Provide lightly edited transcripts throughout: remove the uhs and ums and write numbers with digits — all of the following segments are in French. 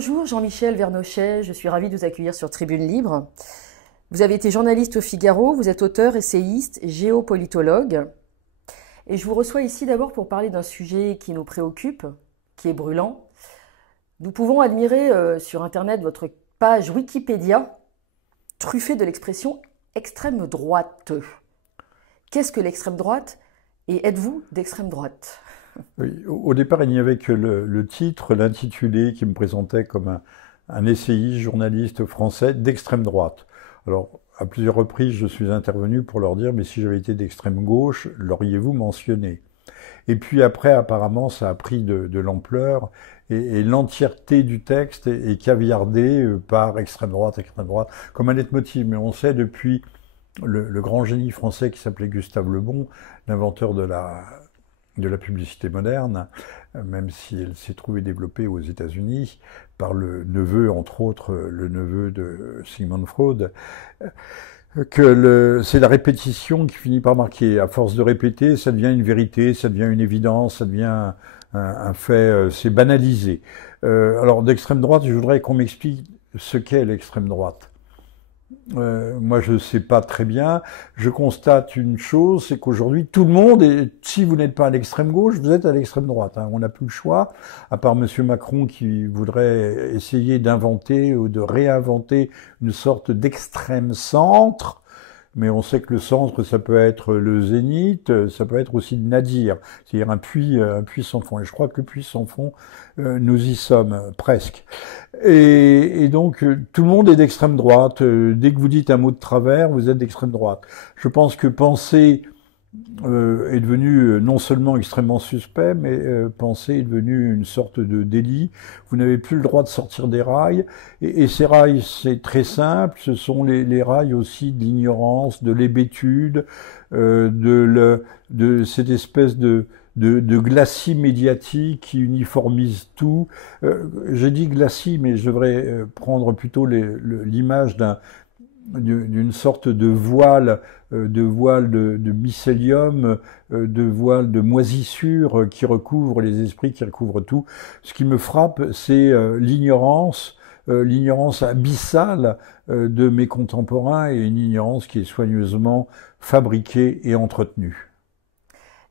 Bonjour Jean-Michel Vernochet, je suis ravie de vous accueillir sur Tribune Libre. Vous avez été journaliste au Figaro, vous êtes auteur, essayiste, géopolitologue. Et je vous reçois ici d'abord pour parler d'un sujet qui nous préoccupe, qui est brûlant. Nous pouvons admirer sur Internet votre page Wikipédia, truffée de l'expression extrême droite. Qu'est-ce que l'extrême droite et êtes-vous d'extrême droite ? Oui, au départ, il n'y avait que le titre, l'intitulé qui me présentait comme un essayiste, journaliste français d'extrême droite. Alors, à plusieurs reprises, je suis intervenu pour leur dire, mais si j'avais été d'extrême gauche, l'auriez-vous mentionné? Et puis après, apparemment, ça a pris de l'ampleur et l'entièreté du texte est caviardée par extrême droite, comme un leitmotiv. Mais on sait depuis le grand génie français qui s'appelait Gustave Le Bon, l'inventeur de la publicité moderne, même si elle s'est trouvée développée aux États-Unis par le neveu, entre autres, le neveu de Sigmund Freud, que c'est la répétition qui finit par marquer. À force de répéter, ça devient une vérité, ça devient une évidence, ça devient un fait, c'est banalisé. Alors d'extrême droite, je voudrais qu'on m'explique ce qu'est l'extrême droite. Moi, je ne sais pas très bien. Je constate une chose, c'est qu'aujourd'hui, tout le monde, si vous n'êtes pas à l'extrême gauche, vous êtes à l'extrême droite. On n'a plus le choix, à part M. Macron qui voudrait essayer d'inventer ou de réinventer une sorte d'extrême centre. Mais on sait que le centre, ça peut être le zénith, ça peut être aussi le nadir, c'est-à-dire un puits sans fond. Et je crois que le puits sans fond, nous y sommes presque. Et donc, tout le monde est d'extrême droite. Dès que vous dites un mot de travers, vous êtes d'extrême droite. Je pense que penser est devenu non seulement extrêmement suspect, mais penser est devenu une sorte de délit. Vous n'avez plus le droit de sortir des rails. Et ces rails, c'est très simple. Ce sont les rails aussi de l'ignorance, de l'hébétude, de cette espèce de glacis médiatique qui uniformise tout. J'ai dit glacis, mais je devrais prendre plutôt l'image d'une sorte de voile de mycélium, de voile de moisissure qui recouvre les esprits, qui recouvre tout. Ce qui me frappe, c'est l'ignorance abyssale de mes contemporains et une ignorance qui est soigneusement fabriquée et entretenue.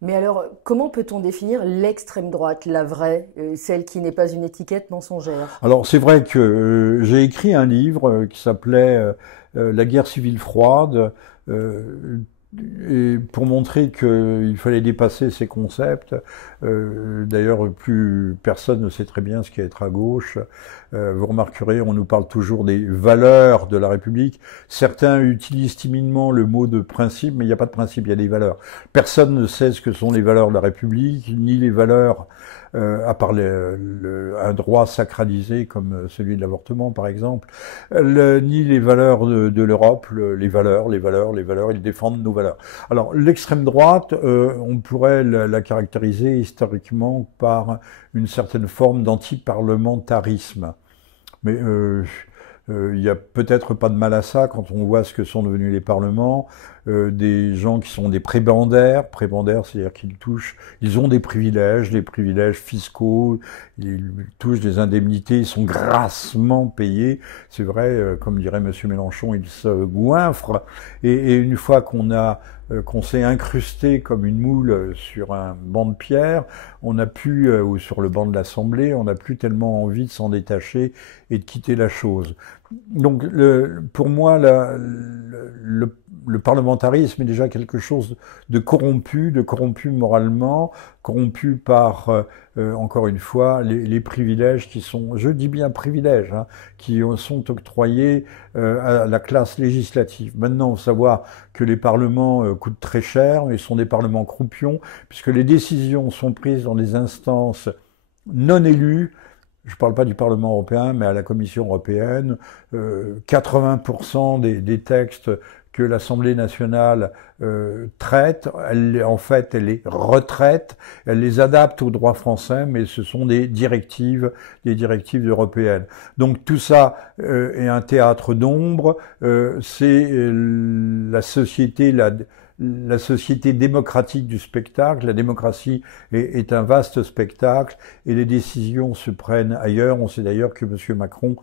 Mais alors, comment peut-on définir l'extrême droite, la vraie, celle qui n'est pas une étiquette mensongère? Alors, c'est vrai que j'ai écrit un livre qui s'appelait La guerre civile froide, et pour montrer qu'il fallait dépasser ces concepts. D'ailleurs, plus personne ne sait très bien ce qu'est être à gauche. Vous remarquerez, on nous parle toujours des valeurs de la République. Certains utilisent timidement le mot de principe, mais il n'y a pas de principe, il y a des valeurs. Personne ne sait ce que sont les valeurs de la République, ni les valeurs, à part un droit sacralisé comme celui de l'avortement, par exemple, ni les valeurs de l'Europe, les valeurs, ils défendent nos valeurs. Alors, l'extrême droite, on pourrait la caractériser historiquement par une certaine forme d'antiparlementarisme. Mais il y a peut-être pas de mal à ça quand on voit ce que sont devenus les parlements, des gens qui sont des prébendaires, c'est-à-dire ils ont des privilèges fiscaux, ils touchent des indemnités, ils sont grassement payés. C'est vrai, comme dirait M. Mélenchon, ils se goinfrent. Et une fois qu'on s'est incrusté comme une moule sur un banc de pierre, on n'a plus, ou sur le banc de l'Assemblée, on n'a plus tellement envie de s'en détacher et de quitter la chose. Donc, pour moi, le parlementarisme est déjà quelque chose de corrompu moralement, corrompu par, encore une fois, les privilèges qui sont, je dis bien privilèges, qui sont octroyés à la classe législative. Maintenant, il faut savoir que les parlements coûtent très cher, mais sont des parlements croupions, puisque les décisions sont prises dans des instances non élues. Je ne parle pas du Parlement européen, mais à la Commission européenne, 80% des textes que l'Assemblée nationale traite, elle les retraite, elle les adapte au droit français, mais ce sont des directives européennes. Donc tout ça est un théâtre d'ombre, c'est la société, la société démocratique du spectacle. La démocratie est un vaste spectacle et les décisions se prennent ailleurs. On sait d'ailleurs que M. Macron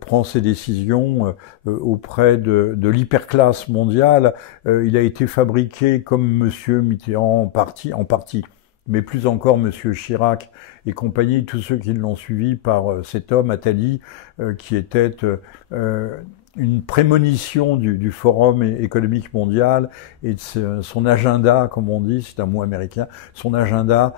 prend ses décisions auprès de l'hyperclasse mondiale. Il a été fabriqué comme M. Mitterrand en partie, mais plus encore M. Chirac et compagnie, tous ceux qui l'ont suivi par cet homme, Attali, qui était une prémonition du Forum économique mondial et de son agenda, comme on dit, c'est un mot américain, son agenda,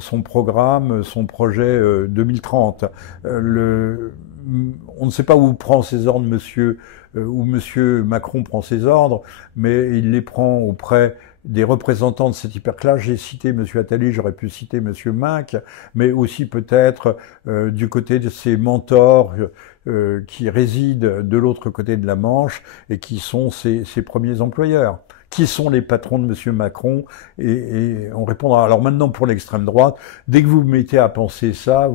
son programme, son projet 2030. On ne sait pas où prend ses ordres où monsieur Macron prend ses ordres, mais il les prend auprès des représentants de cette hyperclasse. J'ai cité M. Attali, j'aurais pu citer M. Minc, mais aussi peut-être du côté de ses mentors qui résident de l'autre côté de la Manche et qui sont ses premiers employeurs. Qui sont les patrons de M. Macron et on répondra. Alors maintenant, pour l'extrême droite, dès que vous vous mettez à penser ça,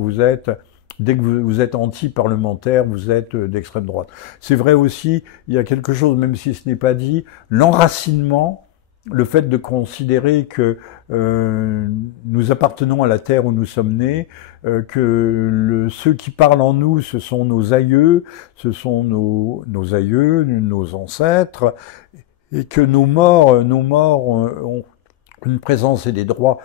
dès que vous êtes anti-parlementaire, vous êtes d'extrême droite. C'est vrai aussi, il y a quelque chose, même si ce n'est pas dit, l'enracinement, le fait de considérer que nous appartenons à la terre où nous sommes nés, que ceux qui parlent en nous, ce sont nos aïeux, ce sont nos aïeux, nos ancêtres, et que nos morts ont une présence et des droits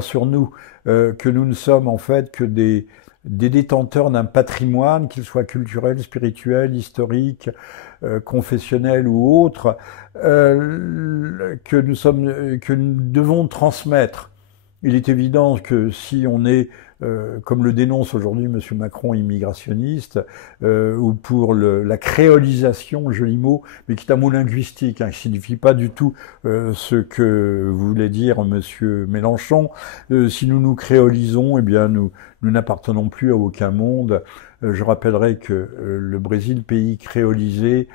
sur nous, que nous ne sommes en fait que des détenteurs d'un patrimoine, qu'il soit culturel, spirituel, historique, confessionnel ou autre, que nous devons transmettre. Il est évident que si on est, comme le dénonce aujourd'hui M. Macron, immigrationniste, ou pour la créolisation, joli mot, mais qui est un mot linguistique, qui signifie pas du tout ce que voulait dire M. Mélenchon. Si nous nous créolisons, eh bien nous n'appartenons plus à aucun monde. Je rappellerai que le Brésil, pays créolisé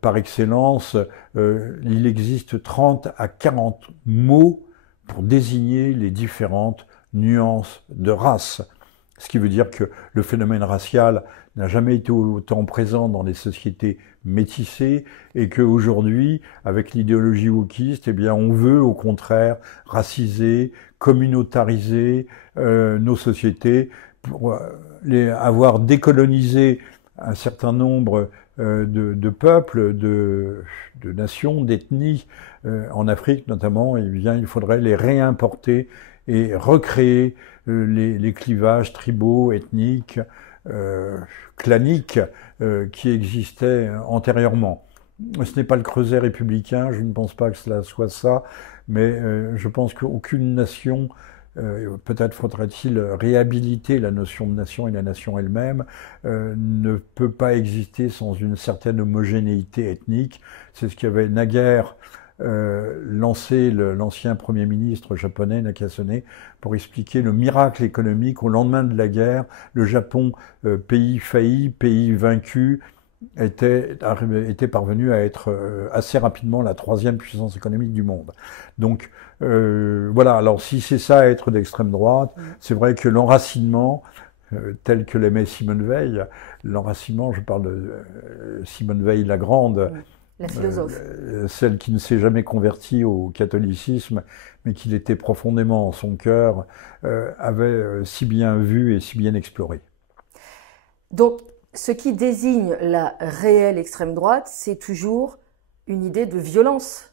par excellence, il existe 30 à 40 mots pour désigner les différentes nuances de race. Ce qui veut dire que le phénomène racial n'a jamais été autant présent dans les sociétés métissées et qu'aujourd'hui, avec l'idéologie wokiste, eh bien, on veut au contraire raciser, communautariser nos sociétés pour avoir décolonisé un certain nombre de peuples, de nations, d'ethnies, en Afrique notamment, eh bien, il faudrait les réimporter et recréer les clivages tribaux, ethniques, claniques qui existaient antérieurement. Ce n'est pas le creuset républicain, je ne pense pas que cela soit ça, mais je pense qu'aucune nation, peut-être faudrait-il réhabiliter la notion de nation et la nation elle-même, ne peut pas exister sans une certaine homogénéité ethnique. C'est ce qui avait naguère lancé l'ancien Premier ministre japonais Nakasone pour expliquer le miracle économique. Au lendemain de la guerre, le Japon, pays failli, pays vaincu, était parvenu à être assez rapidement la troisième puissance économique du monde. Donc voilà, alors si c'est ça être d'extrême droite, c'est vrai que l'enracinement, tel que l'aimait Simone Veil, l'enracinement, je parle de Simone Veil la grande, la philosophe, celle qui ne s'est jamais convertie au catholicisme, mais qui l'était profondément en son cœur, avait si bien vu et si bien exploré. Donc, ce qui désigne la réelle extrême droite, c'est toujours une idée de violence.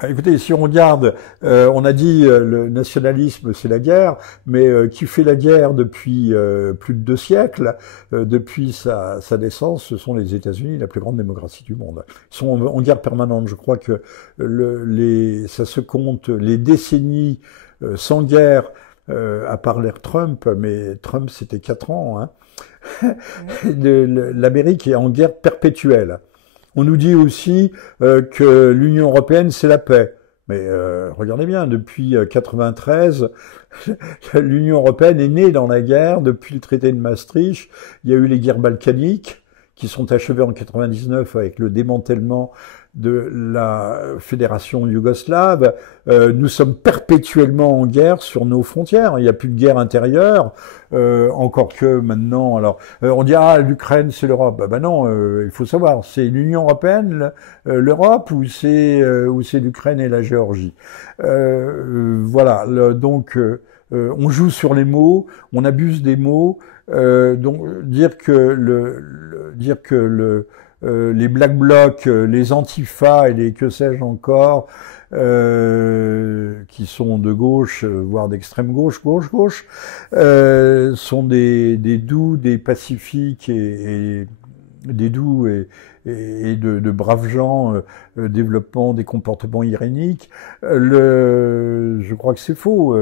Bah, écoutez, si on regarde, on a dit le nationalisme c'est la guerre, mais qui fait la guerre depuis plus de 2 siècles, depuis sa naissance, ce sont les États-Unis, la plus grande démocratie du monde. Ils sont en guerre permanente. Je crois que ça se compte les décennies sans guerre, à part l'ère Trump, mais Trump c'était 4 ans. Hein. L'Amérique est en guerre perpétuelle. On nous dit aussi que l'Union européenne, c'est la paix. Mais regardez bien, depuis 93, l'Union européenne est née dans la guerre. Depuis le traité de Maastricht, il y a eu les guerres balkaniques qui sont achevés en 99 avec le démantèlement de la fédération yougoslave. Nous sommes perpétuellement en guerre sur nos frontières. Il n'y a plus de guerre intérieure, encore que maintenant. Alors, on dit l'Ukraine c'est l'Europe. Ben non, il faut savoir, c'est l'Union européenne, l'Europe, ou c'est l'Ukraine et la Géorgie. Voilà. Donc, on joue sur les mots, on abuse des mots. Donc, dire que les Black Blocs, les Antifa et les que sais-je encore, qui sont de gauche, voire d'extrême gauche, sont des doux, des pacifiques et des doux et de braves gens développant des comportements iréniques. Je crois que c'est faux.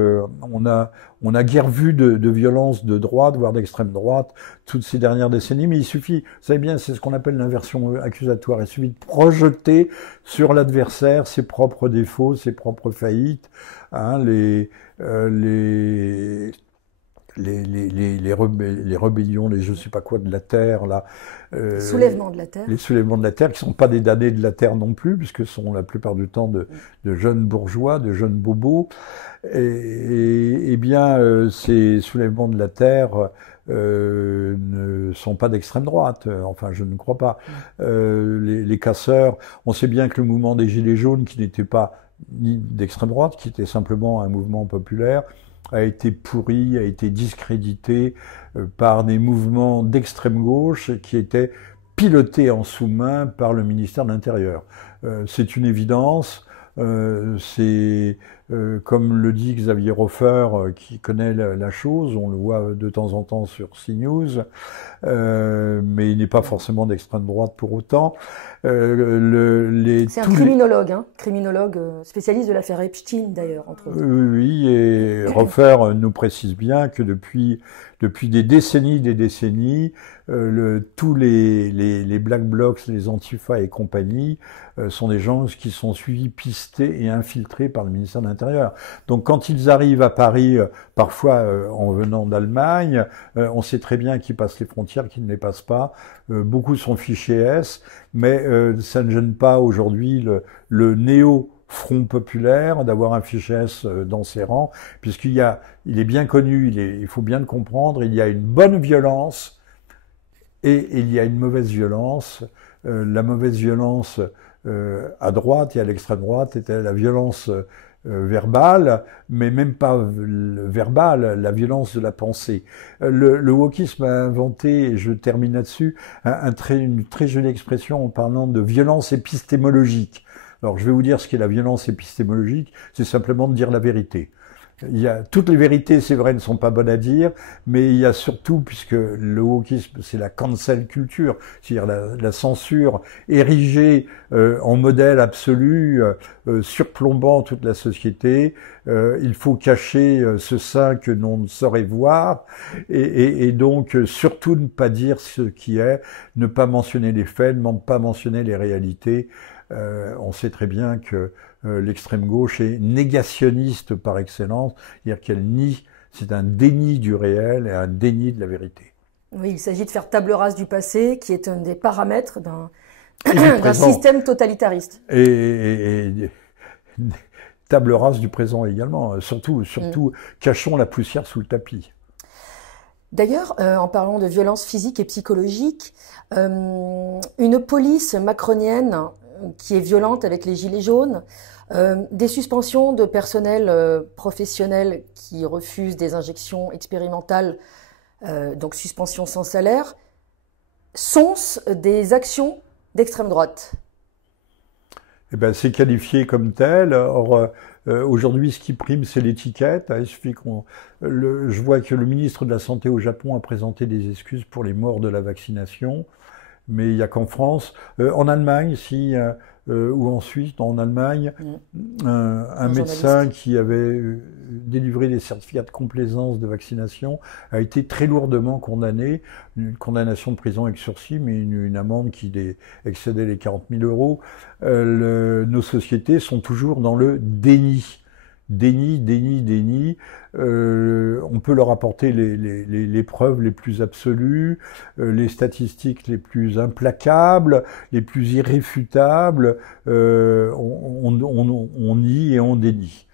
On a guère vu de violence de droite, voire d'extrême droite, toutes ces dernières décennies, mais il suffit, vous savez bien, c'est ce qu'on appelle l'inversion accusatoire, il suffit de projeter sur l'adversaire ses propres défauts, ses propres faillites, hein, les rébellions, les je sais pas quoi de la terre, là. Soulèvement de la terre. Les soulèvements de la terre, qui sont pas des damnés de la terre non plus, puisque ce sont la plupart du temps de jeunes bourgeois, de jeunes bobos. Et bien, ces soulèvements de la terre ne sont pas d'extrême droite. Enfin, je ne crois pas. Les casseurs, on sait bien que le mouvement des Gilets jaunes, qui n'était pas ni d'extrême droite, qui était simplement un mouvement populaire, a été pourri, a été discrédité par des mouvements d'extrême gauche qui étaient pilotés en sous-main par le ministère de l'Intérieur. C'est une évidence. C'est comme le dit Xavier Hofer, qui connaît la chose, on le voit de temps en temps sur CNews, mais il n'est pas forcément d'extrême droite pour autant. C'est un criminologue, spécialiste de l'affaire Epstein d'ailleurs, entre autres. Oui, et Hofer nous précise bien que depuis des décennies, tous les Black Blocs, les Antifa et compagnie sont des gens qui sont suivis, pistés et infiltrés par le ministère de l'Intérieur. Donc quand ils arrivent à Paris, parfois en venant d'Allemagne, on sait très bien qu'ils passent les frontières, qu'ils ne les passent pas. Beaucoup sont fichés S, mais ça ne gêne pas aujourd'hui le néo-Front populaire d'avoir un fichier S dans ses rangs, puisqu'il est bien connu, il faut bien le comprendre, il y a une bonne violence et il y a une mauvaise violence. La mauvaise violence à droite et à l'extrême droite était la violence verbale, mais même pas verbale, la violence de la pensée. Le wokisme a inventé, et je termine là-dessus, une très jolie expression en parlant de violence épistémologique. Alors je vais vous dire ce qu'est la violence épistémologique, c'est simplement de dire la vérité. Toutes les vérités, c'est vrai, ne sont pas bonnes à dire, mais il y a surtout, puisque le wokisme, c'est la cancel culture, c'est-à-dire la censure érigée en modèle absolu, surplombant toute la société. Il faut cacher ce sein que l'on ne saurait voir, et donc surtout ne pas dire ce qui est, ne pas mentionner les faits, ne pas mentionner les réalités. On sait très bien que l'extrême gauche est négationniste par excellence, c'est-à-dire qu'elle nie, c'est un déni du réel et un déni de la vérité. Oui, il s'agit de faire table rase du passé, qui est un des paramètres d'un système totalitariste. Et table rase du présent également. Surtout, cachons la poussière sous le tapis. D'ailleurs, en parlant de violence physique et psychologique, une police macronienne qui est violente avec les gilets jaunes, des suspensions de personnel professionnel qui refusent des injections expérimentales, donc suspension sans salaire, sont des actions d'extrême droite. Eh ben, c'est qualifié comme tel. Or, aujourd'hui, ce qui prime, c'est l'étiquette. Il suffit je vois que le ministre de la Santé au Japon a présenté des excuses pour les morts de la vaccination. Mais il n'y a qu'en France. En Allemagne, ou en Suisse, en Allemagne, un médecin qui avait délivré des certificats de complaisance de vaccination a été très lourdement condamné, une condamnation de prison avec sursis, mais une amende qui excédait les 40 000 euros. Nos sociétés sont toujours dans le déni déni, déni, déni. On peut leur apporter les preuves les plus absolues, les statistiques les plus implacables, les plus irréfutables. On nie et on dénie.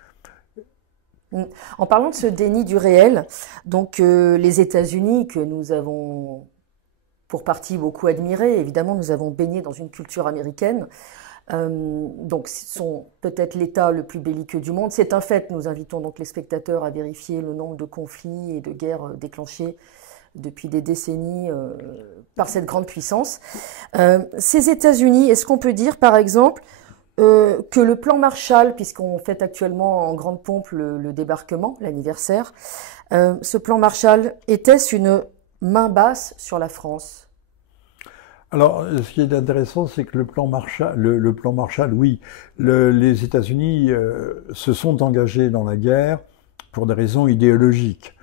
En parlant de ce déni du réel, donc les États-Unis que nous avons pour partie beaucoup admiré, évidemment nous avons baigné dans une culture américaine, donc sont peut-être l'État le plus belliqueux du monde. C'est un fait, nous invitons donc les spectateurs à vérifier le nombre de conflits et de guerres déclenchés depuis des décennies par cette grande puissance. Ces États-Unis, est-ce qu'on peut dire par exemple que le plan Marshall, puisqu'on fête actuellement en grande pompe le débarquement, l'anniversaire, ce plan Marshall, était-ce une main basse sur la France? Alors, ce qui est intéressant, c'est que le plan Marshall, oui, les États-Unis se sont engagés dans la guerre pour des raisons idéologiques,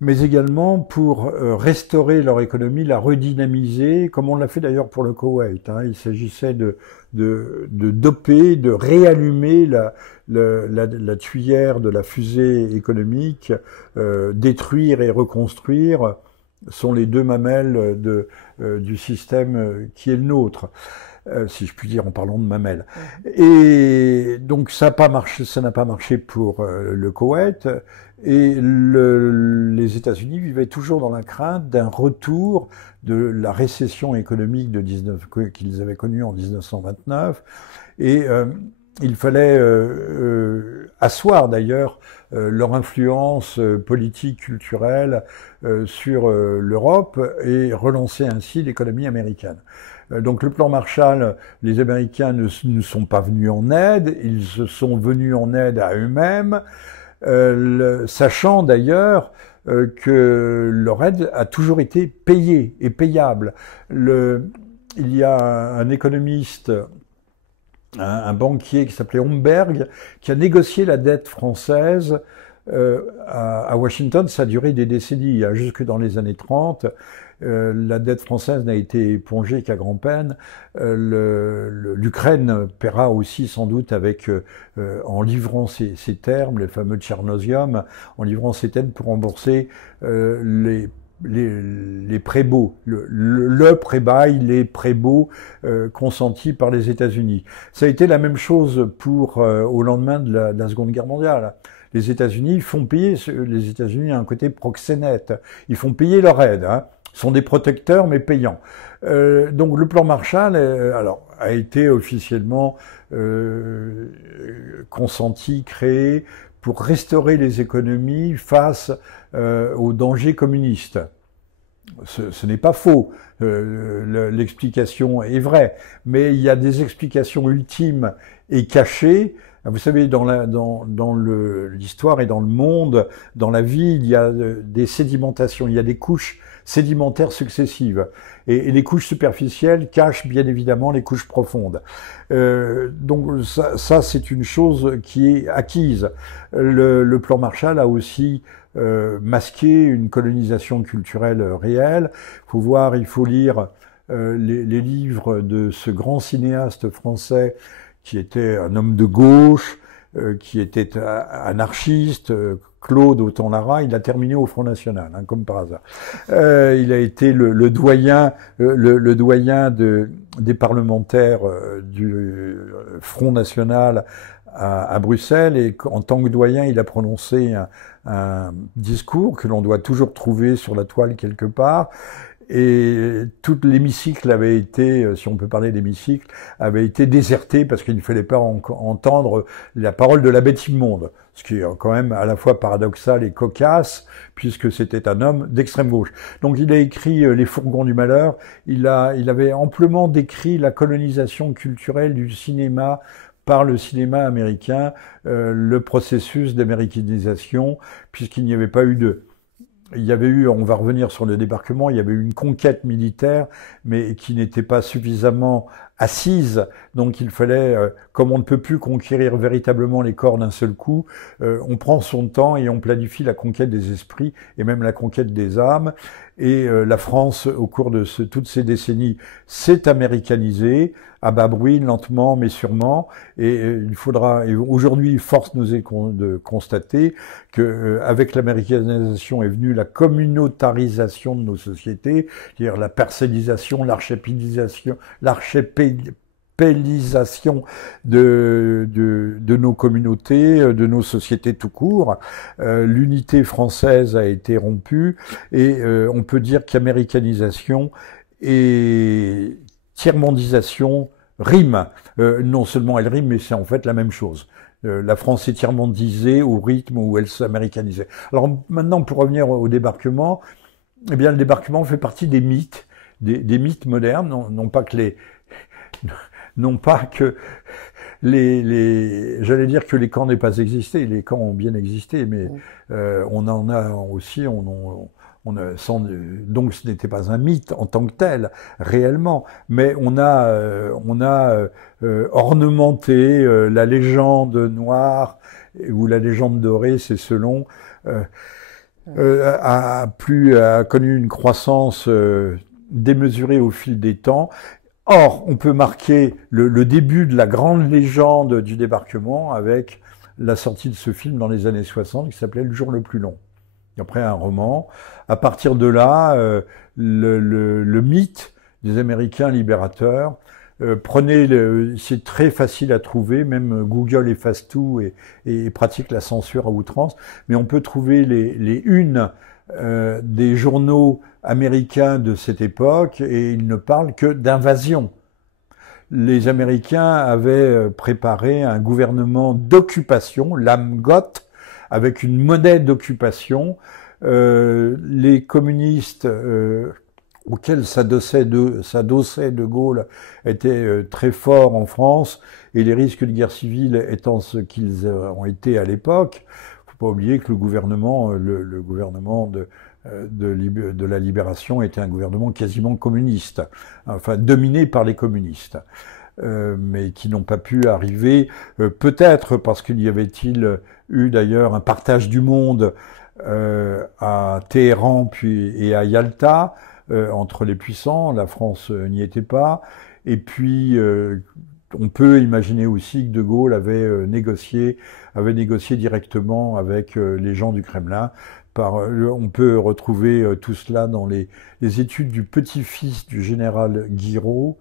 mais également pour restaurer leur économie, la redynamiser, comme on l'a fait d'ailleurs pour le Koweït. Il s'agissait de doper, de réallumer la tuyère de la fusée économique, détruire et reconstruire sont les deux mamelles du système qui est le nôtre, si je puis dire en parlant de mamelles. Et donc ça n'a pas marché pour le Koweït, et les États-Unis vivaient toujours dans la crainte d'un retour de la récession économique qu'ils avaient connue en 1929, et il fallait asseoir d'ailleurs leur influence politique, culturelle sur l'Europe et relancer ainsi l'économie américaine. Donc le plan Marshall, les Américains ne sont pas venus en aide, ils se sont venus en aide à eux-mêmes, sachant d'ailleurs que leur aide a toujours été payée et payable. Il y a un économiste, un banquier qui s'appelait Homberg, qui a négocié la dette française à Washington. Ça a duré des décennies, jusque dans les années 30. La dette française n'a été épongée qu'à grand-peine. L'Ukraine paiera aussi sans doute en livrant ses termes, les fameux tchernosium, en livrant ses termes pour rembourser les prêts-baux, le prêt-bail, les prêts-baux consentis par les États-Unis. Ça a été la même chose au lendemain de la Seconde Guerre mondiale. Les États-Unis font payer, les États-Unis ont un côté proxénète, ils font payer leur aide, sont des protecteurs mais payants. Donc le plan Marshall a été officiellement consenti, créé pour restaurer les économies face aux dangers communistes. Ce n'est pas faux, l'explication est vraie, mais il y a des explications ultimes et cachées. Vous savez, dans l'histoire et dans le monde, dans la vie, il y a des sédimentations, il y a des couches sédimentaires successives. Et les couches superficielles cachent bien évidemment les couches profondes. Donc ça c'est une chose qui est acquise. Le plan Marshall a aussi masqué une colonisation culturelle réelle. Il faut lire les livres de ce grand cinéaste français qui était un homme de gauche, qui était anarchiste, Claude Autant-Lara. Il a terminé au Front National, comme par hasard. Il a été le doyen des parlementaires du Front National à Bruxelles, et en tant que doyen, il a prononcé un discours que l'on doit toujours trouver sur la toile quelque part. Et tout l'hémicycle avait été, si on peut parler d'hémicycle, avait été déserté parce qu'il ne fallait pas entendre la parole de la bête immonde. Ce qui est quand même à la fois paradoxal et cocasse, puisque c'était un homme d'extrême gauche. Donc il a écrit Les Fourgons du Malheur. Il avait amplement décrit la colonisation culturelle du cinéma par le cinéma américain, le processus d'américanisation, puisqu'il n'y avait pas eu on va revenir sur le débarquement, il y avait eu une conquête militaire, mais qui n'était pas suffisamment assise. Donc il fallait, comme on ne peut plus conquérir véritablement les corps d'un seul coup, on prend son temps et on planifie la conquête des esprits et même la conquête des âmes. Et la France, au cours de toutes ces décennies, s'est américanisée, à bas bruit, lentement mais sûrement. Et il faudra, et aujourd'hui, force nous est de constater que avec l'américanisation est venue la communautarisation de nos sociétés, c'est-à-dire la personnalisation, l'archipélisation de nos communautés, de nos sociétés tout court. L'unité française a été rompue et on peut dire qu'américanisation et tiers-mondisation riment. Non seulement elles riment, mais c'est en fait la même chose. La France est tiers-mondisée au rythme où elle s'américanisait. Alors maintenant, pour revenir au débarquement, eh bien le débarquement fait partie des mythes, des mythes modernes, non pas que j'allais dire que les camps n'aient pas existé, les camps ont bien existé, mais on en a aussi, donc ce n'était pas un mythe en tant que tel, réellement, mais on a ornementé la légende noire ou la légende dorée, c'est selon, a connu une croissance démesurée au fil des temps. Or, on peut marquer le début de la grande légende du débarquement avec la sortie de ce film dans les années 60 qui s'appelait Le jour le plus long. Et après un roman. À partir de là, le mythe des Américains libérateurs c'est très facile à trouver, même Google efface tout et pratique la censure à outrance, mais on peut trouver les unes des journaux américains de cette époque et ils ne parlent que d'invasion. Les Américains avaient préparé un gouvernement d'occupation, l'AMGOT, avec une monnaie d'occupation. Les communistes auxquels s'adossait De Gaulle étaient très forts en France et les risques de guerre civile étant ce qu'ils ont été à l'époque. Faut pas oublier que le gouvernement de la libération était un gouvernement quasiment communiste, enfin dominé par les communistes, mais qui n'ont pas pu arriver, peut-être parce qu'il y avait-il eu d'ailleurs un partage du monde à Téhéran et à Yalta, entre les puissants, la France n'y était pas, et puis on peut imaginer aussi que De Gaulle avait négocié directement avec les gens du Kremlin. On peut retrouver tout cela dans les études du petit-fils du général Giraud,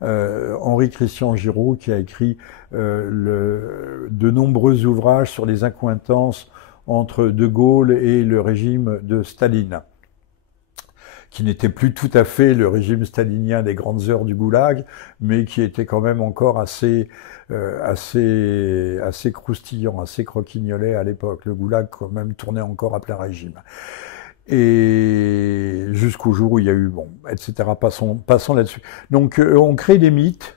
Henri-Christian Giraud, qui a écrit de nombreux ouvrages sur les accointances entre De Gaulle et le régime de Staline, qui n'était plus tout à fait le régime stalinien des grandes heures du goulag, mais qui était quand même encore assez croustillant, assez croquignolet à l'époque. Le goulag quand même tournait encore à plein régime. Et jusqu'au jour où il y a eu, etc. Passons là-dessus. Donc on crée des mythes.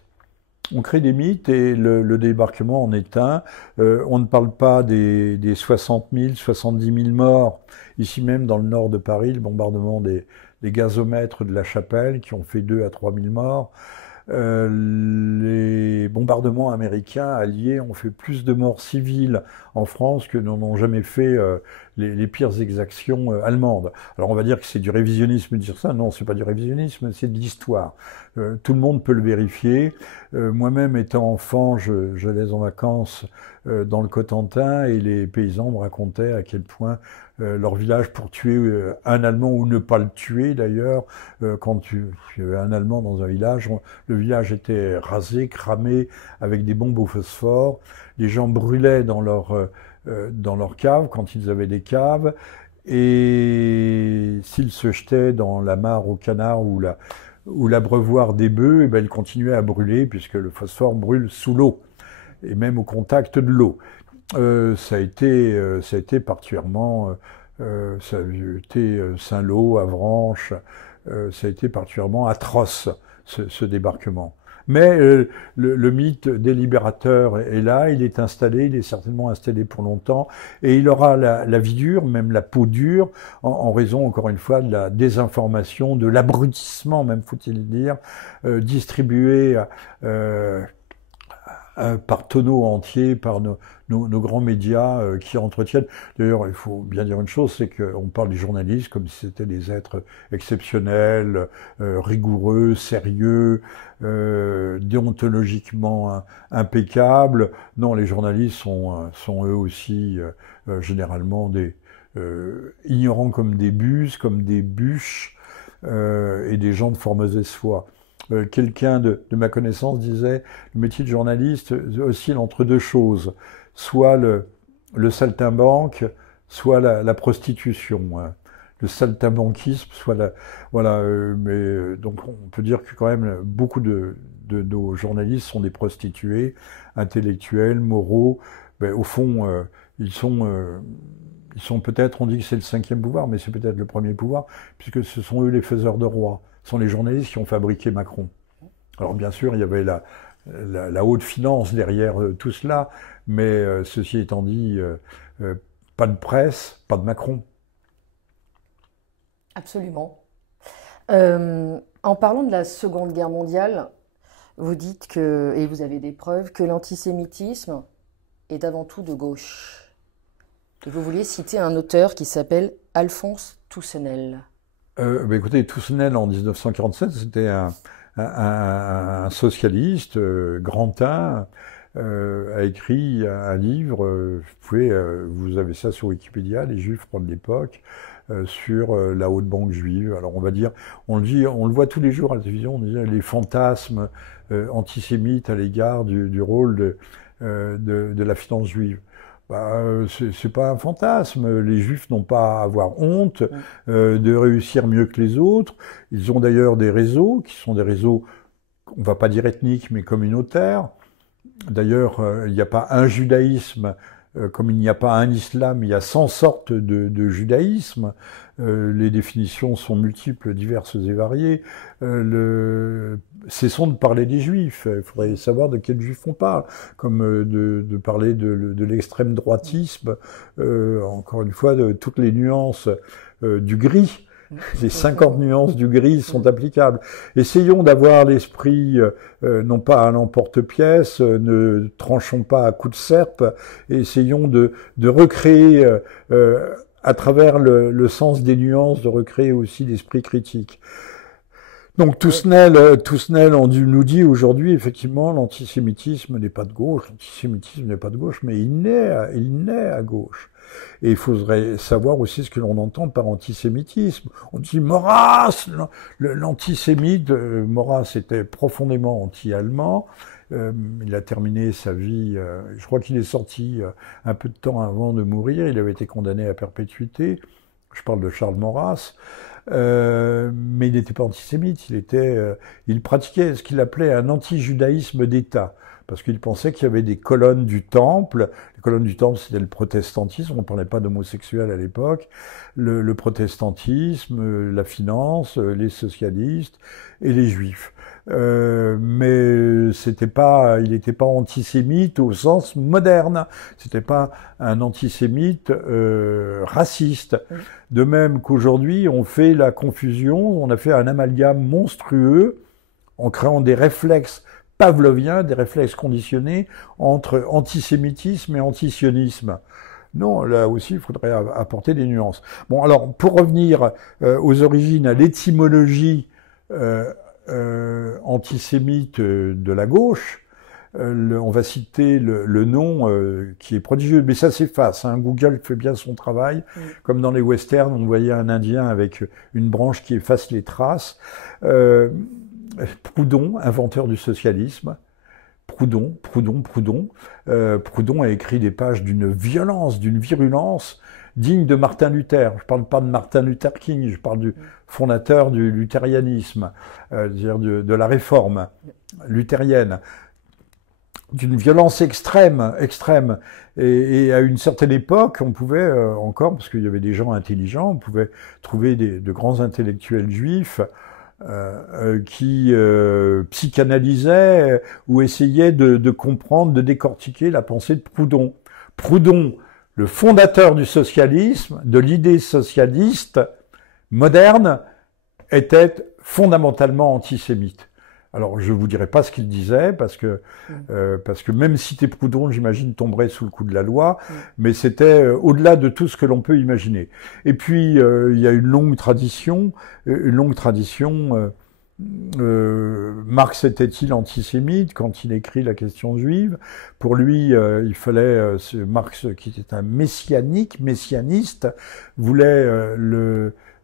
Et le débarquement en est un. On ne parle pas des 60 000, 70 000 morts, ici même dans le nord de Paris, le bombardement des gazomètres de la Chapelle qui ont fait 2 à 3 000 morts. Les bombardements américains alliés ont fait plus de morts civiles en France que n'en ont jamais fait les pires exactions allemandes. Alors on va dire que c'est du révisionnisme de dire ça. Non, c'est pas du révisionnisme, c'est de l'histoire. Tout le monde peut le vérifier. Moi-même, étant enfant, j'allais en vacances dans le Cotentin et les paysans me racontaient à quel point leur village, pour tuer un Allemand ou ne pas le tuer d'ailleurs, quand il y avait un Allemand dans un village, le village était rasé, cramé avec des bombes au phosphore. Les gens brûlaient dans leur cave quand ils avaient des caves, et s'ils se jetaient dans la mare aux canards ou l'abreuvoir des bœufs, ils continuaient à brûler puisque le phosphore brûle sous l'eau et même au contact de l'eau. Ça a été particulièrement, ça a été Saint-Lô, Avranches, ça a été particulièrement atroce, ce débarquement. Mais le mythe des libérateurs est là, il est installé, il est certainement installé pour longtemps, et il aura la vie dure, même la peau dure, en raison, encore une fois, de la désinformation, de l'abrutissement, même faut-il dire, distribué par tonneaux entiers, par nos grands médias qui entretiennent. D'ailleurs, il faut bien dire une chose, c'est qu'on parle des journalistes comme si c'était des êtres exceptionnels, rigoureux, sérieux, déontologiquement impeccables. Non, les journalistes sont eux aussi généralement ignorants comme des buses, comme des bûches, et des gens de fort mauvaise foi. Quelqu'un de ma connaissance disait le métier de journaliste oscille entre deux choses, soit le saltimbanque, soit la prostitution, hein. Le saltimbanquisme, soit voilà. Donc on peut dire que quand même beaucoup de nos journalistes sont des prostituées, intellectuels, moraux. Ben, au fond, ils sont peut-être, on dit que c'est le 5e pouvoir, mais c'est peut-être le premier pouvoir, puisque ce sont eux les faiseurs de rois. Ce sont les journalistes qui ont fabriqué Macron. Alors bien sûr, il y avait la haute finance derrière tout cela, mais ceci étant dit, pas de presse, pas de Macron. Absolument. En parlant de la Seconde Guerre mondiale, vous dites que, et vous avez des preuves, que l'antisémitisme est avant tout de gauche. Et vous vouliez citer un auteur qui s'appelle Alphonse Toussenel. Écoutez, Toussenel en 1947, c'était un socialiste, Grantin, a écrit un livre, vous avez ça sur Wikipédia, les Juifs de l'époque, sur la haute banque juive. Alors on va dire, on le voit tous les jours à la télévision, on dit les fantasmes antisémites à l'égard du rôle de la finance juive. C'est pas un fantasme. Les Juifs n'ont pas à avoir honte de réussir mieux que les autres. Ils ont d'ailleurs des réseaux qui sont des réseaux, on va pas dire ethniques, mais communautaires. D'ailleurs, il n'y a pas un judaïsme comme il n'y a pas un islam, il y a 100 sortes de judaïsme. Les définitions sont multiples, diverses et variées. Cessons de parler des juifs. Il faudrait savoir de quels juifs on parle. Comme de parler de l'extrême droitisme. Encore une fois, de toutes les nuances du gris. Les 50 nuances du gris sont applicables. Essayons d'avoir l'esprit, non pas à l'emporte-pièce, ne tranchons pas à coups de serpe, essayons de recréer, à travers le sens des nuances, de recréer aussi l'esprit critique. Donc Toussenel nous dit aujourd'hui, effectivement, l'antisémitisme n'est pas de gauche, mais il naît à gauche. Et il faudrait savoir aussi ce que l'on entend par antisémitisme. On dit Maurras, l'antisémite. Maurras était profondément anti-allemand. Il a terminé sa vie, je crois qu'il est sorti un peu de temps avant de mourir. Il avait été condamné à perpétuité. Je parle de Charles Maurras. Mais il n'était pas antisémite. Il pratiquait ce qu'il appelait un anti-judaïsme d'État. Parce qu'il pensait qu'il y avait des colonnes du temple. Les colonnes du temple, c'était le protestantisme. On ne parlait pas d'homosexuels à l'époque. Le protestantisme, la finance, les socialistes et les juifs. Mais il n'était pas antisémite au sens moderne. C'était pas un antisémite raciste. De même qu'aujourd'hui, on fait la confusion, on a fait un amalgame monstrueux en créant des réflexes pavloviens, des réflexes conditionnés entre antisémitisme et antisionisme. Non, là aussi, il faudrait apporter des nuances. Bon, alors, pour revenir aux origines, à l'étymologie antisémite de la gauche, on va citer le nom qui est prodigieux, mais ça s'efface. Google fait bien son travail. Comme dans les westerns, on voyait un Indien avec une branche qui efface les traces. Proudhon, inventeur du socialisme. Proudhon a écrit des pages d'une violence, d'une virulence digne de Martin Luther. Je ne parle pas de Martin Luther King, je parle du fondateur du luthérianisme, c'est-à-dire de la réforme luthérienne. d'une violence extrême, extrême. Et à une certaine époque, on pouvait encore, parce qu'il y avait des gens intelligents, on pouvait trouver de grands intellectuels juifs qui psychanalysaient ou essayaient de comprendre, de décortiquer la pensée de Proudhon. Proudhon, le fondateur du socialisme, de l'idée socialiste moderne, était fondamentalement antisémite. Alors, je vous dirai pas ce qu'il disait, parce que même citer Proudhon, j'imagine, tomberait sous le coup de la loi, mais c'était au-delà de tout ce que l'on peut imaginer. Et puis, il y a une longue tradition. Marx était-il antisémite quand il écrit La question juive? Pour lui, il fallait, Marx, qui était un messianiste, voulait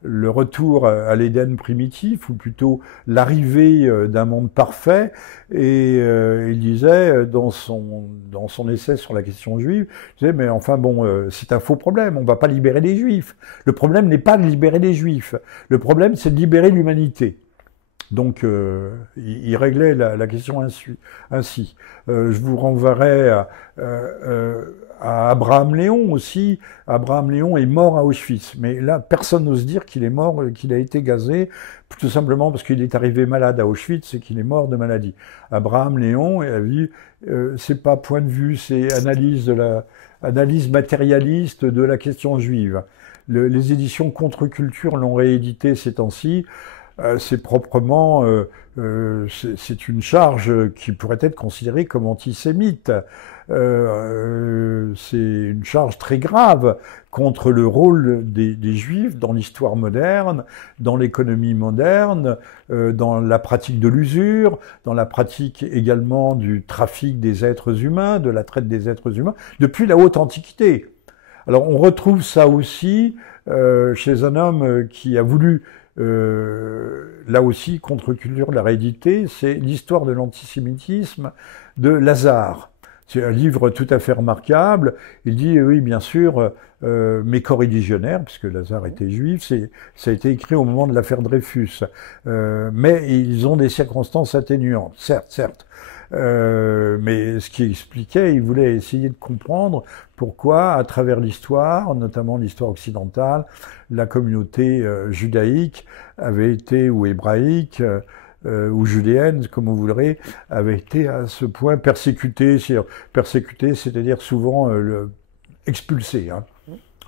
le retour à l'Éden primitif, ou plutôt l'arrivée d'un monde parfait, et il disait dans son essai sur la question juive, il disait mais enfin bon, c'est un faux problème, on va pas libérer les Juifs. Le problème n'est pas de libérer les Juifs, le problème c'est de libérer l'humanité. Donc, il réglait la question ainsi. Je vous renverrai à Abraham Léon aussi. Abraham Léon est mort à Auschwitz, mais là, personne n'ose dire qu'il est mort, qu'il a été gazé, tout simplement parce qu'il est arrivé malade à Auschwitz et qu'il est mort de maladie. Abraham Léon a dit, c'est pas point de vue, c'est analyse matérialiste de la question juive. Les éditions Contre-Culture l'ont réédité ces temps-ci. C'est proprement, c'est une charge qui pourrait être considérée comme antisémite. C'est une charge très grave contre le rôle des Juifs dans l'histoire moderne, dans l'économie moderne, dans la pratique de l'usure, dans la pratique également du trafic des êtres humains, de la traite des êtres humains, depuis la haute antiquité. Alors on retrouve ça aussi chez un homme qui a voulu là aussi, Contre-Culture l'a réédité, c'est l'histoire de l'antisémitisme de Lazare. C'est un livre tout à fait remarquable. Il dit, oui, bien sûr, mes coreligionnaires, puisque Lazare était juif, ça a été écrit au moment de l'affaire Dreyfus. Mais ils ont des circonstances atténuantes, certes. Mais ce qui expliquait, il voulait essayer de comprendre pourquoi, à travers l'histoire, notamment l'histoire occidentale, la communauté judaïque avait été, ou hébraïque, ou judéenne, comme vous voudrez, avait été à ce point persécutée, c'est-à-dire souvent expulsée. Hein.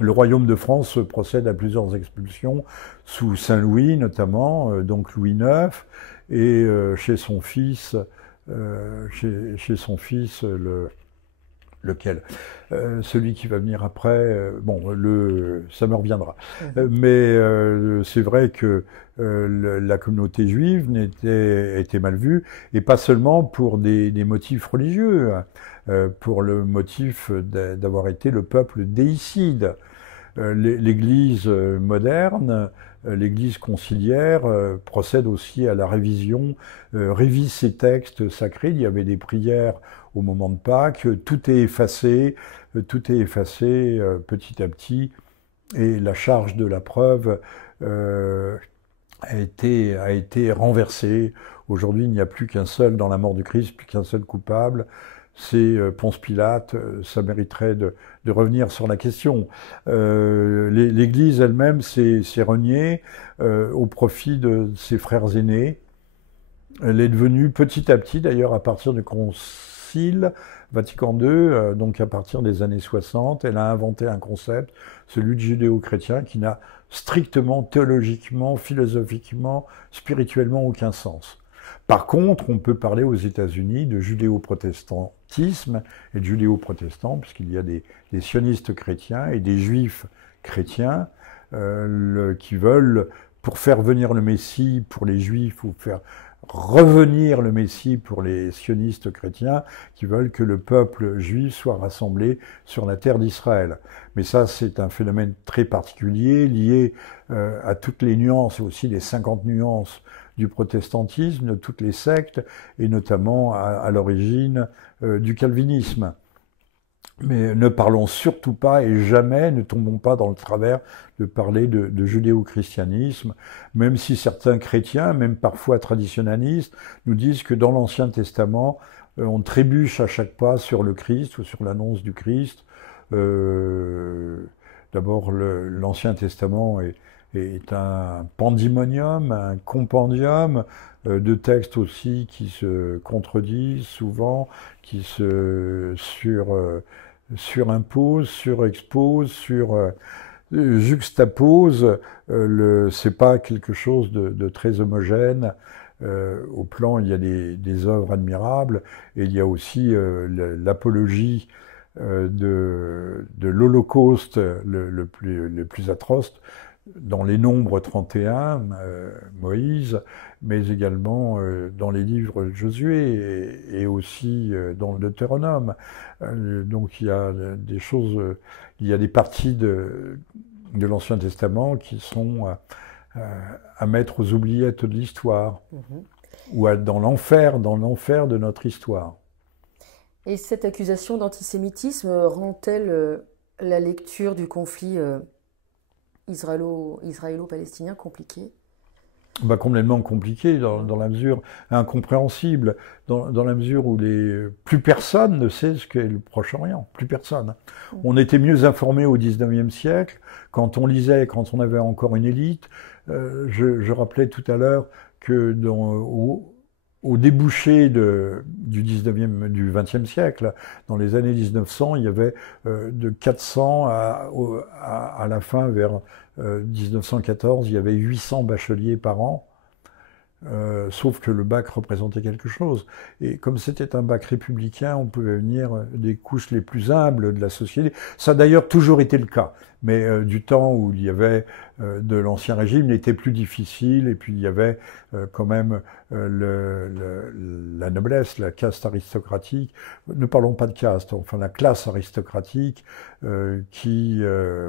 Le royaume de France procède à plusieurs expulsions, sous Saint-Louis notamment, donc Louis IX, et chez son fils, lequel celui qui va venir après, ça me reviendra. Mais c'est vrai que la communauté juive était mal vue, et pas seulement pour des motifs religieux, pour le motif d'avoir été le peuple déicide. L'Église moderne, l'Église conciliaire procède aussi à la révision, révise ses textes sacrés. Il y avait des prières au moment de Pâques, tout est effacé petit à petit, et la charge de la preuve a été renversée. Aujourd'hui, il n'y a plus qu'un seul, dans la mort du Christ, plus qu'un seul coupable. C'est Ponce Pilate. Ça mériterait de revenir sur la question. L'Église elle-même s'est reniée au profit de ses frères aînés. Elle est devenue petit à petit, d'ailleurs, à partir du Concile Vatican II, donc à partir des années 60, elle a inventé un concept, celui de judéo-chrétien, qui n'a strictement, théologiquement, philosophiquement, spirituellement aucun sens. Par contre, on peut parler aux États-Unis de judéo-protestantisme et de judéo-protestants, puisqu'il y a des sionistes chrétiens et des juifs chrétiens qui veulent, pour faire venir le Messie pour les juifs, ou faire revenir le Messie pour les sionistes chrétiens, qui veulent que le peuple juif soit rassemblé sur la terre d'Israël. Mais ça, c'est un phénomène très particulier, lié à toutes les nuances, et aussi les 50 nuances du protestantisme, de toutes les sectes, et notamment à l'origine du calvinisme. Mais ne parlons surtout pas et jamais ne tombons pas dans le travers de parler de judéo-christianisme, même si certains chrétiens, même parfois traditionnalistes, nous disent que dans l'Ancien Testament, on trébuche à chaque pas sur le Christ ou sur l'annonce du Christ. D'abord, l'Ancien Testament est un pandemonium, un compendium de textes aussi qui se contredisent souvent, qui se surimposent, surexposent, juxtaposent. C'est pas quelque chose de très homogène. Au plan, il y a des œuvres admirables et il y a aussi l'apologie de l'Holocauste le plus atroce dans les Nombres 31, Moïse, mais également dans les livres de Josué et aussi dans le Deutéronome. Donc il y a des choses, il y a des parties de l'Ancien Testament qui sont à mettre aux oubliettes de l'histoire, ou dans l'enfer de notre histoire. Et cette accusation d'antisémitisme rend-elle la lecture du conflit israélo-palestinien compliquée? Complètement compliqué, dans la mesure incompréhensible, dans la mesure où plus personne ne sait ce qu'est le Proche-Orient, plus personne. On était mieux informés au XIXe siècle, quand on lisait, quand on avait encore une élite. Je rappelais tout à l'heure que au débouché du XXe siècle, dans les années 1900, il y avait de 400 à la fin, vers 1914, il y avait 800 bacheliers par an. Sauf que le bac représentait quelque chose. Et comme c'était un bac républicain, on pouvait venir des couches les plus humbles de la société. Ça a d'ailleurs toujours été le cas. Mais du temps où il y avait de l'Ancien Régime, il était plus difficile. Et puis il y avait quand même la noblesse, la caste aristocratique. Ne parlons pas de caste, enfin la classe aristocratique qui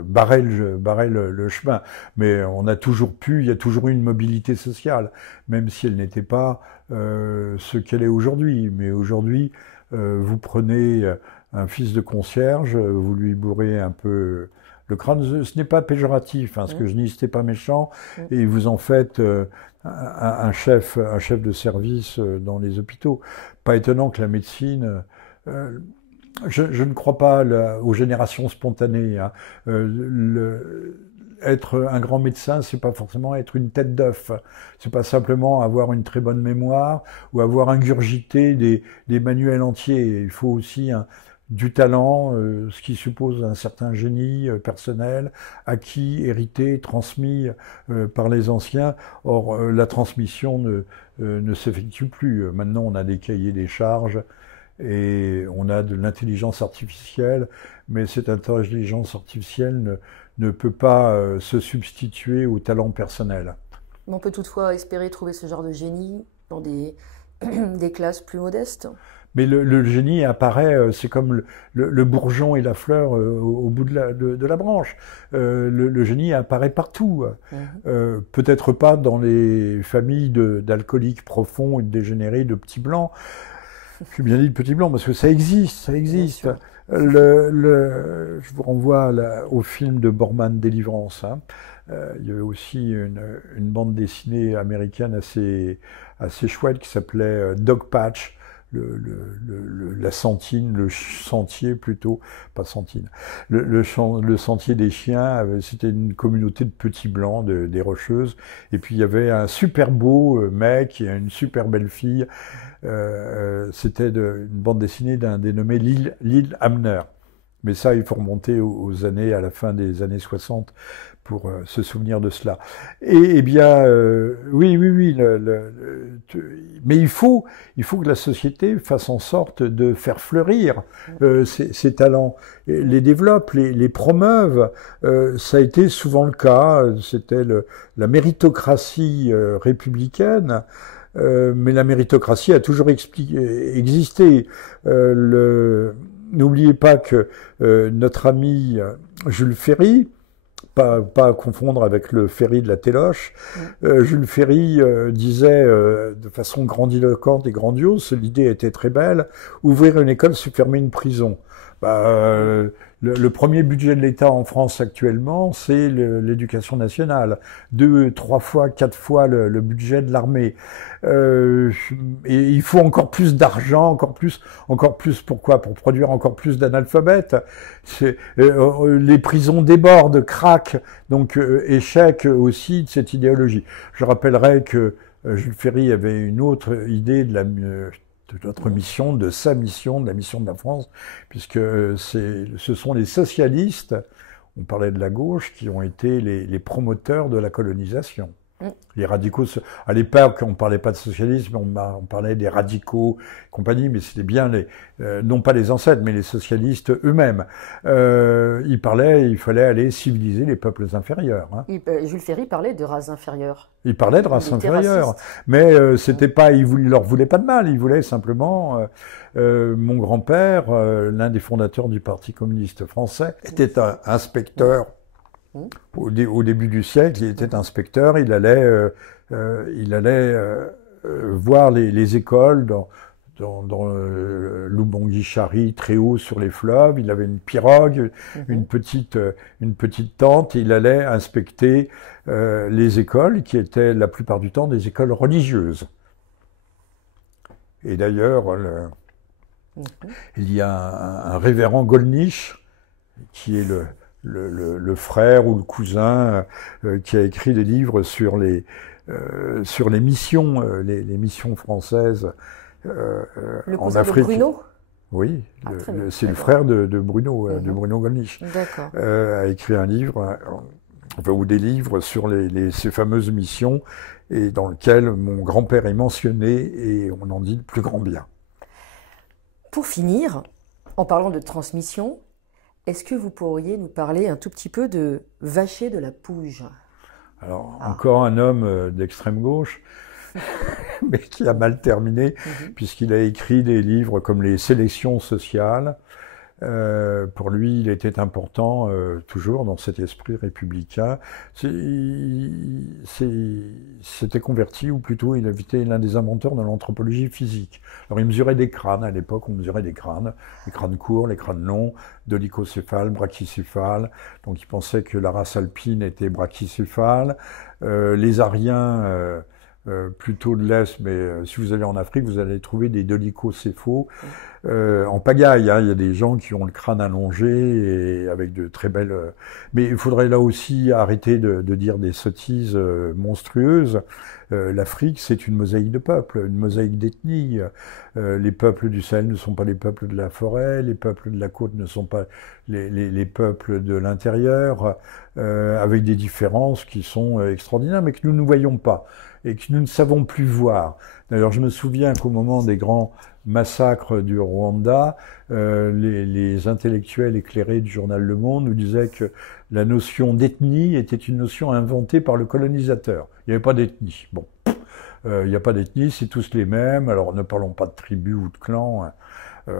barrait le chemin. Mais on a toujours il y a toujours eu une mobilité sociale, même si elle n'était pas ce qu'elle est aujourd'hui. Mais aujourd'hui, vous prenez un fils de concierge, vous lui bourrez un peu le crâne, ce n'est pas péjoratif, ce que je dis, c'était pas méchant, et vous en faites un chef de service dans les hôpitaux. Pas étonnant que la médecine, je ne crois pas aux générations spontanées. Être un grand médecin, c'est pas forcément être une tête d'œuf. C'est pas simplement avoir une très bonne mémoire ou avoir ingurgité des manuels entiers. Il faut aussi du talent, ce qui suppose un certain génie personnel, acquis, hérité, transmis par les anciens. Or, la transmission ne s'effectue plus. Maintenant, on a des cahiers des charges et on a de l'intelligence artificielle, mais cette intelligence artificielle ne peut pas se substituer au talent personnel. On peut toutefois espérer trouver ce genre de génie dans des classes plus modestes. Mais le génie apparaît, c'est comme le bourgeon et la fleur au bout de la branche. Le génie apparaît partout. Peut-être pas dans les familles d'alcooliques profonds et de dégénérés, de petits blancs. J'ai bien dit de petits blancs parce que ça existe. Je vous renvoie au film de Borman, Délivrance. Il y avait aussi une bande dessinée américaine assez chouette qui s'appelait Dog Patch. La sentine, le sentier plutôt, pas sentine, le sentier des chiens, c'était une communauté de petits blancs, des Rocheuses, et puis il y avait un super beau mec et une super belle fille, c'était une bande dessinée d'un dénommé Lil Hamner. Mais ça, il faut remonter à la fin des années 60 pour se souvenir de cela. Et bien, oui, mais il faut que la société fasse en sorte de faire fleurir ces talents, les développe, les promeuve. Ça a été souvent le cas, c'était la méritocratie républicaine. Mais la méritocratie a toujours existé. N'oubliez pas que notre ami Jules Ferry, pas à confondre avec le Ferry de la Téloche, Jules Ferry disait de façon grandiloquente et grandiose, l'idée était très belle, ouvrir une école, c'est fermer une prison. Le premier budget de l'État en France actuellement, c'est l'éducation nationale. 2, 3 fois, 4 fois le budget de l'armée. Et il faut encore plus d'argent, encore plus. Pourquoi? Pour produire encore plus d'analphabètes. Les prisons débordent, craquent. Donc échec aussi de cette idéologie. Je rappellerai que Jules Ferry avait une autre idée de notre mission, de sa mission, de la mission de la France, puisque ce sont les socialistes, on parlait de la gauche, qui ont été les promoteurs de la colonisation. Les radicaux, à l'époque, on ne parlait pas de socialisme, on parlait des radicaux, compagnie, mais c'était bien non pas les ancêtres, mais les socialistes eux-mêmes. Il fallait aller civiliser les peuples inférieurs. Hein. Jules Ferry parlait de race inférieure. Il parlait de race inférieure, mais c'était pas, il leur voulait pas de mal, il voulait simplement. Mon grand-père, l'un des fondateurs du Parti communiste français, était un inspecteur. Au début du siècle, il était inspecteur, il allait voir les écoles dans Lubangui-Chari, très haut sur les fleuves. Il avait une pirogue, une petite tente, et il allait inspecter les écoles, qui étaient la plupart du temps des écoles religieuses. Et d'ailleurs, il y a un révérend Gollnisch, qui est le frère ou le cousin qui a écrit des livres sur les missions, les missions françaises en Afrique. Bruno? Oui, c'est le frère de Bruno, de Bruno Gollnisch. D'accord. A écrit un livre, ou des livres sur ces fameuses missions, et dans lequel mon grand-père est mentionné, et on en dit le plus grand bien. Pour finir, en parlant de transmission, est-ce que vous pourriez nous parler un tout petit peu de Vacher de la Pouge? Alors, encore un homme d'extrême gauche, mais qui a mal terminé, puisqu'il a écrit des livres comme les Sélections sociales. Pour lui, il était important, toujours dans cet esprit républicain. Il s'était converti, ou plutôt il était l'un des inventeurs de l'anthropologie physique. Alors il mesurait des crânes, à l'époque on mesurait des crânes courts, les crânes longs, dolichocéphales, brachycéphales. Donc il pensait que la race alpine était brachycéphale. Les Aryens... plutôt de l'Est, mais si vous allez en Afrique, vous allez trouver des dolichocéphaux en pagaille. Hein. Il y a des gens qui ont le crâne allongé et avec de très belles... Mais il faudrait là aussi arrêter de dire des sottises monstrueuses. L'Afrique, c'est une mosaïque de peuples, une mosaïque d'ethnies. Les peuples du Sahel ne sont pas les peuples de la forêt, les peuples de la côte ne sont pas les peuples de l'intérieur, avec des différences qui sont extraordinaires, mais que nous ne voyons pas et que nous ne savons plus voir. D'ailleurs, je me souviens qu'au moment des grands massacres du Rwanda, les intellectuels éclairés du journal Le Monde nous disaient que la notion d'ethnie était une notion inventée par le colonisateur. Il n'y avait pas d'ethnie. Bon, il n'y a pas d'ethnie, c'est tous les mêmes. Alors ne parlons pas de tribus ou de clans.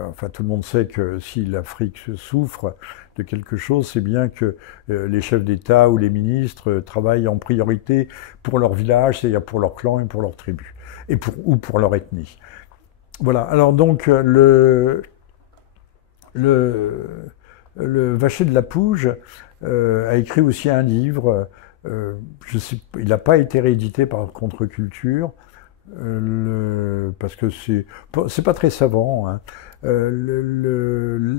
Enfin, tout le monde sait que si l'Afrique souffre de quelque chose, c'est bien que les chefs d'État ou les ministres travaillent en priorité pour leur village, c'est-à-dire pour leur clan et pour leur tribu, ou pour leur ethnie. Voilà. Alors donc le Vacher de la Pouge a écrit aussi un livre. Il n'a pas été réédité par Contre-Culture parce que c'est pas très savant. Hein.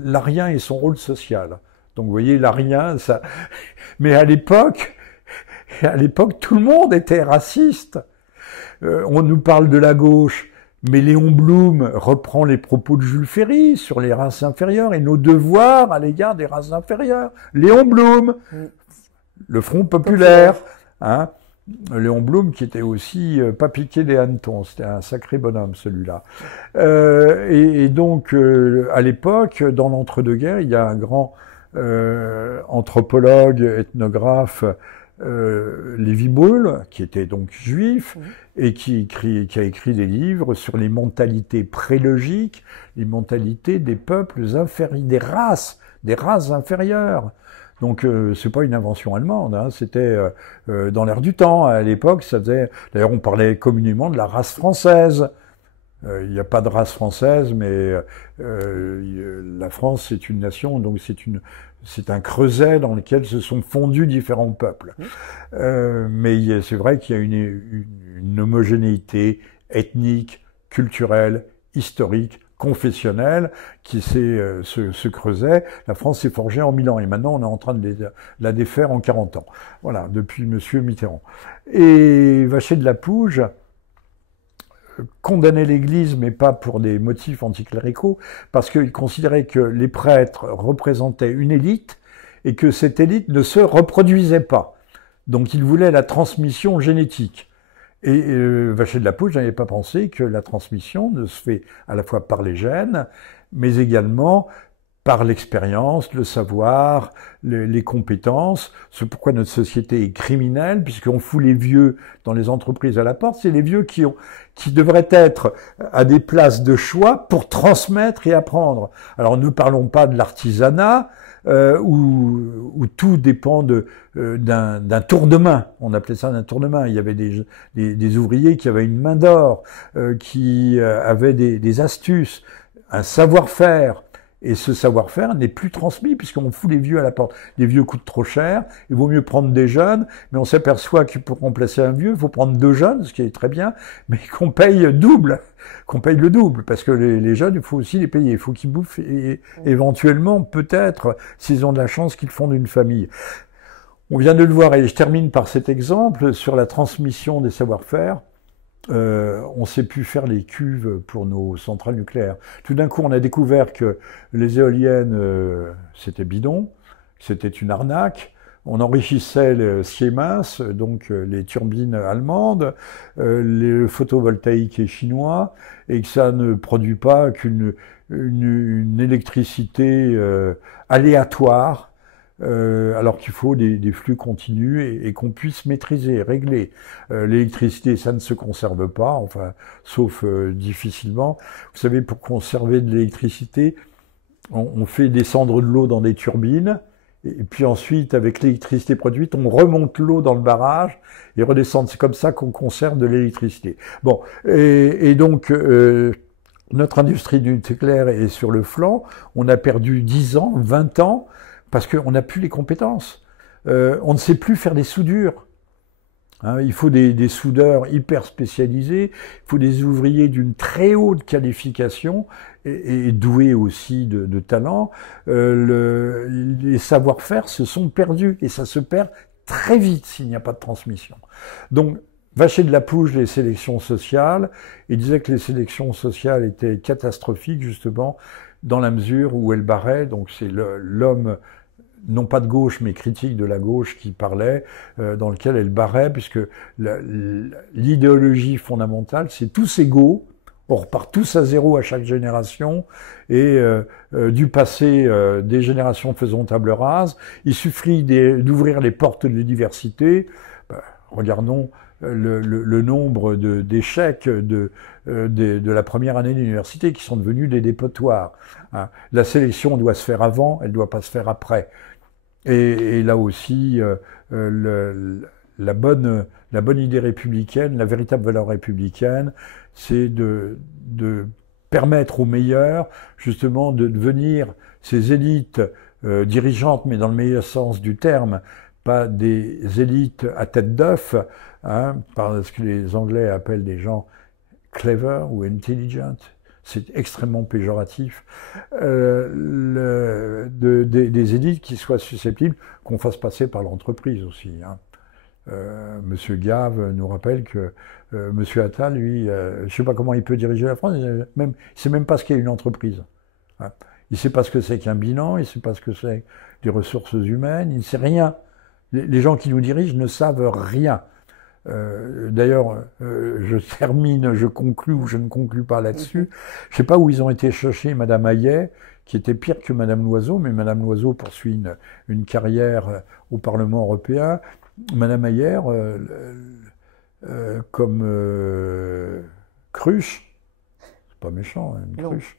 L'arien et son rôle social. Donc vous voyez, l'arien, ça. Mais à l'époque, tout le monde était raciste. On nous parle de la gauche, mais Léon Blum reprend les propos de Jules Ferry sur les races inférieures et nos devoirs à l'égard des races inférieures. Léon Blum, le Front populaire, hein. Léon Blum, qui était aussi pas piqué des hannetons, c'était un sacré bonhomme celui-là. Et donc, à l'époque, dans l'entre-deux-guerres, il y a un grand anthropologue, ethnographe, Lévi-Bruhl, qui était donc juif, et qui a écrit des livres sur les mentalités prélogiques, les mentalités des peuples inférieurs, des races inférieures. Donc c'est pas une invention allemande, hein, c'était dans l'air du temps. À l'époque, ça faisait. D'ailleurs, on parlait communément de la race française. Il n'y a pas de race française, mais la France, c'est une nation, donc c'est un creuset dans lequel se sont fondus différents peuples. Mais c'est vrai qu'il y a une homogénéité ethnique, culturelle, historique, confessionnelle, qui se creusait. La France s'est forgée en 1000 ans, et maintenant on est en train de la défaire en 40 ans. Voilà, depuis Monsieur Mitterrand. Et Vacher de la Pouge condamnait l'Église, mais pas pour des motifs anticléricaux, parce qu'il considérait que les prêtres représentaient une élite, et que cette élite ne se reproduisait pas. Donc il voulait la transmission génétique. Et Vacher de la Pouge n'avait pas pensé que la transmission ne se fait à la fois par les gènes, mais également par l'expérience, le savoir, les compétences. C'est pourquoi notre société est criminelle, puisqu'on fout les vieux dans les entreprises à la porte. C'est les vieux qui devraient être à des places de choix pour transmettre et apprendre. Alors ne parlons pas de l'artisanat, où tout dépend d'un tour de main. On appelait ça un tour de main. Il y avait des ouvriers qui avaient une main d'or, qui avaient des astuces, un savoir-faire. Et ce savoir-faire n'est plus transmis puisqu'on fout les vieux à la porte. Les vieux coûtent trop cher, il vaut mieux prendre des jeunes, mais on s'aperçoit que pour remplacer un vieux, il faut prendre 2 jeunes, ce qui est très bien, mais qu'on paye le double, parce que les jeunes, il faut aussi les payer, il faut qu'ils bouffent, et éventuellement, peut-être, s'ils ont de la chance, qu'ils fondent une famille. On vient de le voir, et je termine par cet exemple, sur la transmission des savoir-faire. On sait plus faire les cuves pour nos centrales nucléaires. Tout d'un coup, on a découvert que les éoliennes, c'était bidon, c'était une arnaque. On enrichissait le Siemens, donc les turbines allemandes, le photovoltaïque est chinois, et que ça ne produit pas qu'une électricité aléatoire, alors qu'il faut des flux continus et qu'on puisse maîtriser, régler. L'électricité, ça ne se conserve pas, enfin, sauf difficilement. Vous savez, pour conserver de l'électricité, on fait descendre de l'eau dans des turbines, et puis ensuite, avec l'électricité produite, on remonte l'eau dans le barrage et redescend. C'est comme ça qu'on conserve de l'électricité. Bon, et donc, notre industrie du nucléaire est sur le flanc. On a perdu 10 ans, 20 ans, parce qu'on n'a plus les compétences. On ne sait plus faire des soudures. Hein, il faut des soudeurs hyper spécialisés, il faut des ouvriers d'une très haute qualification et doués aussi de talent. Les savoir-faire se sont perdus et ça se perd très vite s'il n'y a pas de transmission. Donc, Vacher de la Pouge, les sélections sociales, il disait que les sélections sociales étaient catastrophiques justement dans la mesure où elles barraient, donc c'est l'homme non pas de gauche, mais critique de la gauche qui parlait, dans lequel elle barrait, puisque l'idéologie fondamentale, c'est tous égaux, on repart tous à zéro à chaque génération, et du passé, des générations faisant table rase, il suffit d'ouvrir les portes de l'université. Regardons le nombre d'échecs de la première année d'université qui sont devenus des dépotoirs. Hein. La sélection doit se faire avant, elle ne doit pas se faire après. Et là aussi, la bonne idée républicaine, la véritable valeur républicaine, c'est de permettre aux meilleurs, justement, de devenir ces élites dirigeantes, mais dans le meilleur sens du terme, pas des élites à tête d'œuf, hein, parce que les Anglais appellent des gens clever ou intelligent. C'est extrêmement péjoratif, des élites qui soient susceptibles qu'on fasse passer par l'entreprise aussi. Hein. Monsieur Gave nous rappelle que Monsieur Attal, lui, je ne sais pas comment il peut diriger la France, il ne sait même pas ce qu'est une entreprise. Hein. Il ne sait pas ce que c'est qu'un bilan, il ne sait pas ce que c'est des ressources humaines, il ne sait rien. Les gens qui nous dirigent ne savent rien. D'ailleurs, je termine, je conclus ou je ne conclus pas là-dessus. Je ne sais pas où ils ont été chercher Madame Hayet, qui était pire que Madame Loiseau, mais Madame Loiseau poursuit une carrière au Parlement européen. Madame Hayet, comme cruche, c'est pas méchant, une cruche.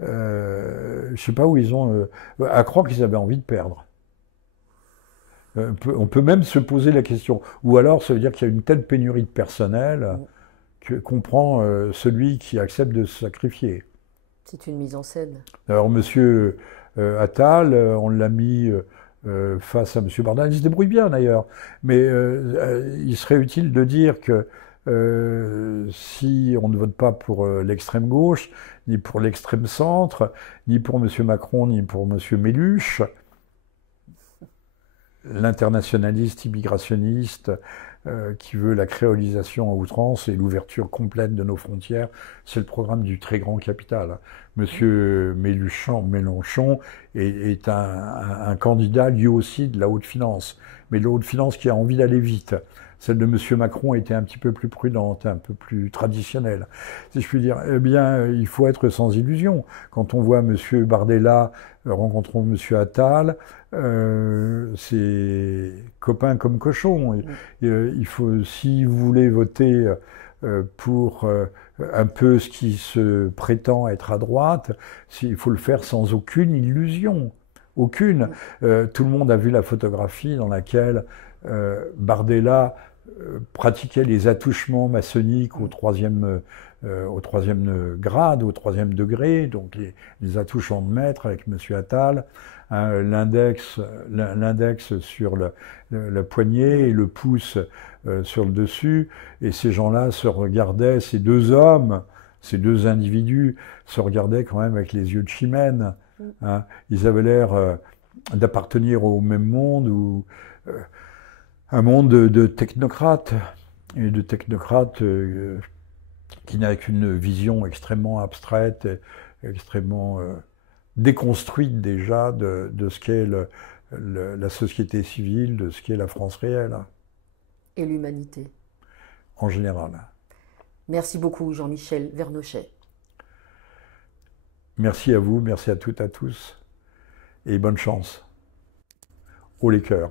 Je ne sais pas où ils ont, à croire qu'ils avaient envie de perdre. On peut même se poser la question. Ou alors, ça veut dire qu'il y a une telle pénurie de personnel comprend celui qui accepte de se sacrifier. C'est une mise en scène. Alors, Monsieur Attal, on l'a mis face à Monsieur Barnier. Il se débrouille bien d'ailleurs, mais il serait utile de dire que si on ne vote pas pour l'extrême gauche, ni pour l'extrême centre, ni pour Monsieur Macron, ni pour Monsieur Méluche, l'internationaliste immigrationniste qui veut la créolisation à outrance et l'ouverture complète de nos frontières, c'est le programme du très grand capital. Monsieur Mélenchon est un candidat lui aussi de la haute finance, mais de la haute finance qui a envie d'aller vite. Celle de Monsieur Macron était un petit peu plus prudente, un peu plus traditionnelle, si je puis dire. Eh bien, il faut être sans illusion. Quand on voit Monsieur Bardella rencontrant Monsieur Attal, c'est copain comme cochon. Il faut, si vous voulez voter pour un peu ce qui se prétend être à droite, il faut le faire sans aucune illusion. Aucune. Tout le monde a vu la photographie dans laquelle Bardella pratiquait les attouchements maçonniques au troisième grade, au troisième degré, donc les attouchements de maître avec Monsieur Attal, hein, l'index sur le poignet et le pouce sur le dessus, et ces gens-là se regardaient, ces deux hommes, ces deux individus se regardaient quand même avec les yeux de chimène. Hein. Ils avaient l'air d'appartenir au même monde, ou un monde de technocrates, et de technocrates qui n'a qu'une vision extrêmement abstraite, extrêmement déconstruite déjà de ce qu'est la société civile, de ce qu'est la France réelle. Et l'humanité. En général. Merci beaucoup Jean-Michel Vernochet. Merci à vous, merci à toutes, à tous, et bonne chance. Haut les cœurs.